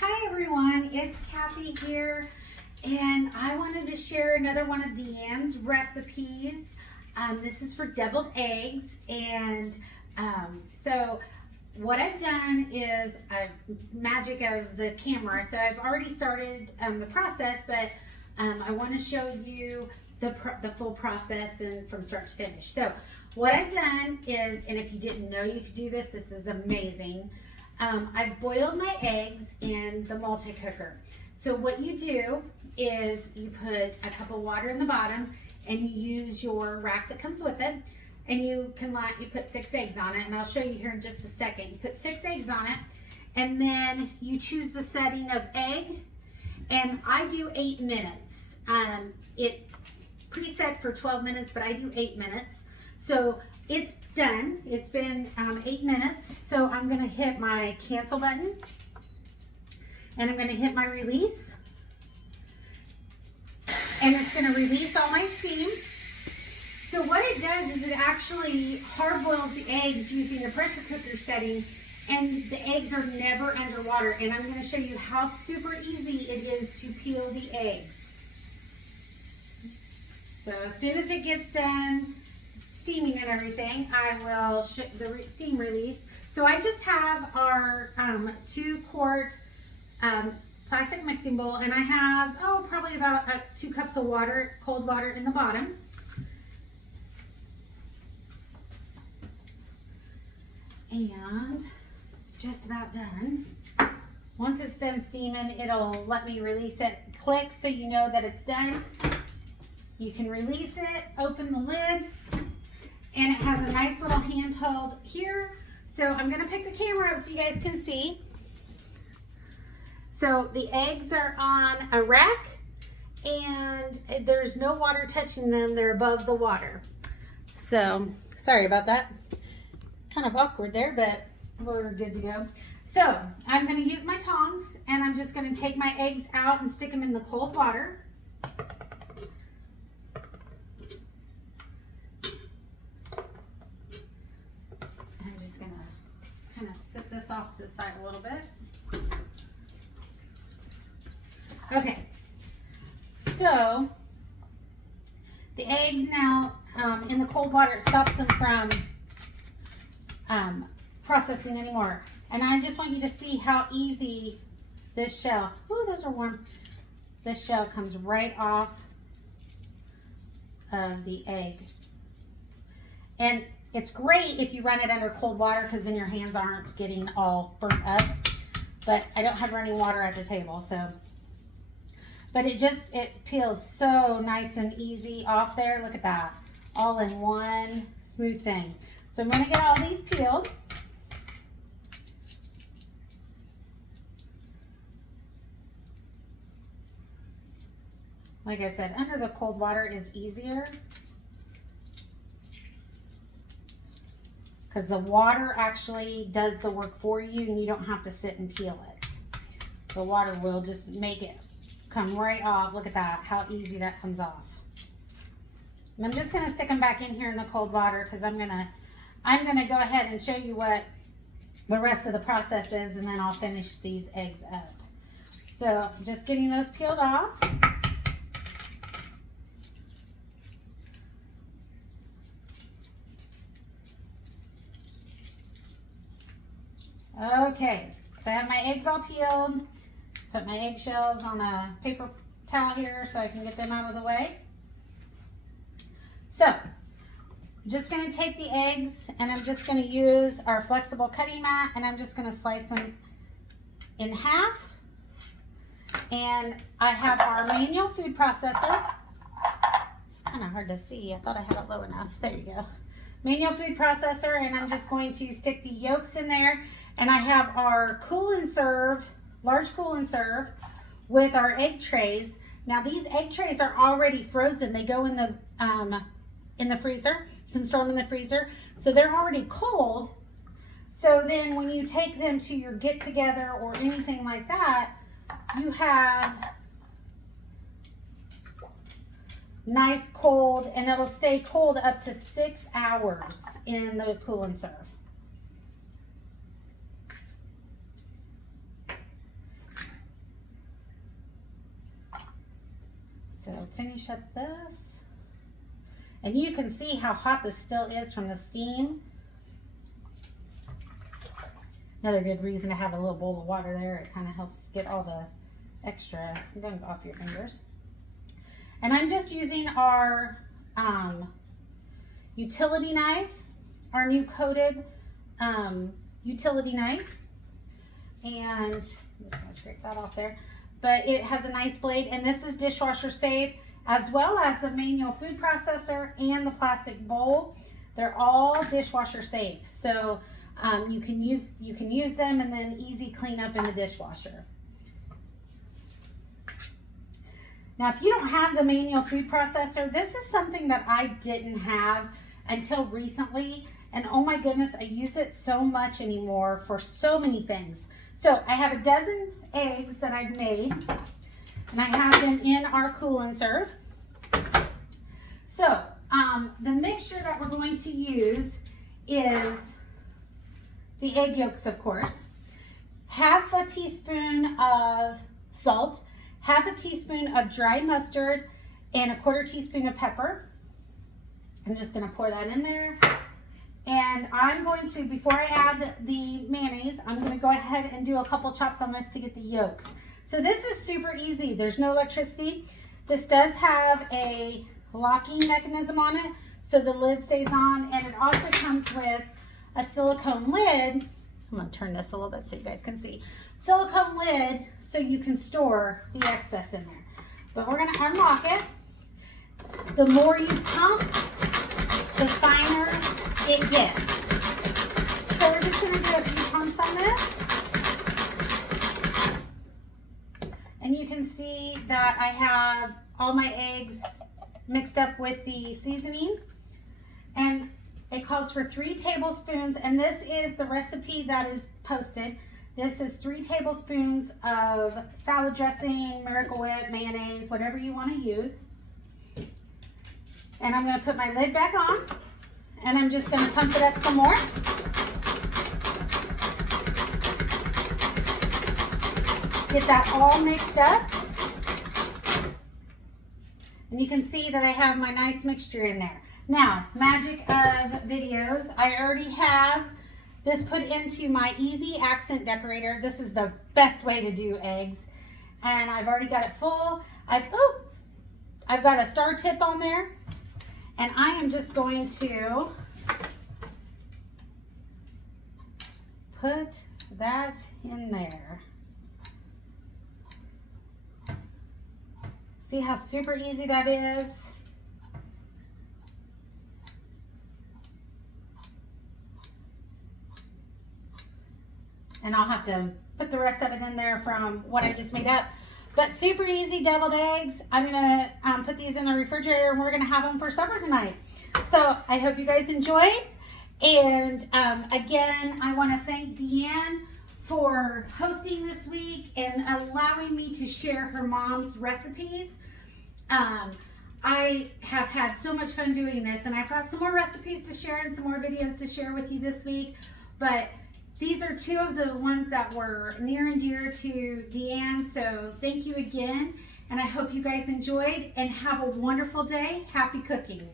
Hi everyone, it's Kathy here, and I wanted to share another one of Deanne's recipes. This is for deviled eggs, and so what I've done is magic of the camera. So I've already started the process, but I want to show you the full process and from start to finish. So what I've done is, and if you didn't know you could do this, this is amazing. I've boiled my eggs in the multi-cooker. So what you do is you put a cup of water in the bottom and you use your rack that comes with it, and you put 6 eggs on it, and I'll show you here in just a second. You put 6 eggs on it, and then you choose the setting of egg, and I do 8 minutes. It's preset for 12 minutes, but I do 8 minutes. So it's done. It's been 8 minutes. So I'm going to hit my cancel button, and I'm going to hit my release, and it's going to release all my steam. So what it does is it actually hard boils the eggs using the pressure cooker setting, and the eggs are never underwater. And I'm going to show you how super easy it is to peel the eggs. So as soon as it gets done steaming and everything, I will ship the steam release. So I just have our 2-quart plastic mixing bowl, and I have probably about 2 cups of water, cold water in the bottom. And it's just about done. Once it's done steaming, it'll let me release it. Click so you know that it's done. You can release it, open the lid, and it has a nice little handhold here. So I'm gonna pick the camera up so you guys can see. So the eggs are on a rack, and there's no water touching them. They're above the water. So sorry about that. Kind of awkward there, but we're good to go. So I'm going to use my tongs, and I'm just going to take my eggs out and stick them in the cold water. I'm just going to kind of set this off to the side a little bit. Okay, so the eggs now in the cold water, it stops them from processing anymore. And I just want you to see how easy this shell, oh, those are warm. This shell comes right off of the egg. And it's great if you run it under cold water, because then your hands aren't getting all burnt up. But I don't have running water at the table, so. But it peels so nice and easy off there. Look at that, all in one smooth thing. So I'm going to get all these peeled. Like I said, under the cold water is easier, because the water actually does the work for you, and you don't have to sit and peel it. The water will just make it come right off. Look at that, how easy that comes off. And I'm just going to stick them back in here in the cold water, because I'm going to go ahead and show you what the rest of the process is, and then I'll finish these eggs up. So just getting those peeled off. Okay, so I have my eggs all peeled. Put my eggshells on a paper towel here so I can get them out of the way. So I'm just going to take the eggs, and I'm just going to use our flexible cutting mat, and I'm just going to slice them in half. And I have our manual food processor. It's kind of hard to see. I thought I had it low enough. There you go. Manual food processor, and I'm just going to stick the yolks in there. And I have our cool and serve, large cool and serve, with our egg trays. Now these egg trays are already frozen. They go in the freezer. You can store them in the freezer. So they're already cold. So then when you take them to your get together or anything like that, you have nice cold, and it'll stay cold up to 6 hours in the cool and serve. So finish up this. And you can see how hot this still is from the steam. Another good reason to have a little bowl of water there. It kind of helps get all the extra gunk off your fingers. And I'm just using our utility knife, our new coated utility knife. And I'm just going to scrape that off there. But it has a nice blade, and this is dishwasher safe, as well as the manual food processor and the plastic bowl. They're all dishwasher safe. So you can use them and then easy cleanup in the dishwasher. Now, if you don't have the manual food processor, this is something that I didn't have until recently. And oh my goodness, I use it so much anymore for so many things. So I have a dozen eggs that I've made, and I have them in our cool and serve. So the mixture that we're going to use is the egg yolks, of course, half a teaspoon of salt, half a teaspoon of dry mustard, and a quarter teaspoon of pepper. I'm just going to pour that in there. And I'm going to, before I add the mayonnaise, I'm going to go ahead and do a couple chops on this to get the yolks. So this is super easy. There's no electricity. This does have a locking mechanism on it, so the lid stays on, and it also comes with a silicone lid. I'm going to turn this a little bit so you guys can see. Silicone lid so you can store the excess in there. But we're going to unlock it. The more you pump, the finer it gets. So we're just going to do a few pumps on this. And you can see that I have all my eggs mixed up with the seasoning. And it calls for 3 tablespoons, and this is the recipe that is posted. This is 3 tablespoons of salad dressing, Miracle Whip, mayonnaise, whatever you want to use. And I'm going to put my lid back on, and I'm just going to pump it up some more. Get that all mixed up. And you can see that I have my nice mixture in there. Now, magic of videos, I already have this put into my easy accent decorator. This is the best way to do eggs. And I've already got it full. I've got a star tip on there. And I am just going to put that in there. See how super easy that is? And I'll have to put the rest of it in there from what I just made up. But super easy deviled eggs. I'm gonna put these in the refrigerator, and we're gonna have them for supper tonight. So I hope you guys enjoyed. And again, I wanna thank Deanne for hosting this week and allowing me to share her mom's recipes. I have had so much fun doing this, and I've got some more recipes to share and some more videos to share with you this week. But these are 2 of the ones that were near and dear to Deanne. So thank you again, and I hope you guys enjoyed, and have a wonderful day. Happy cooking.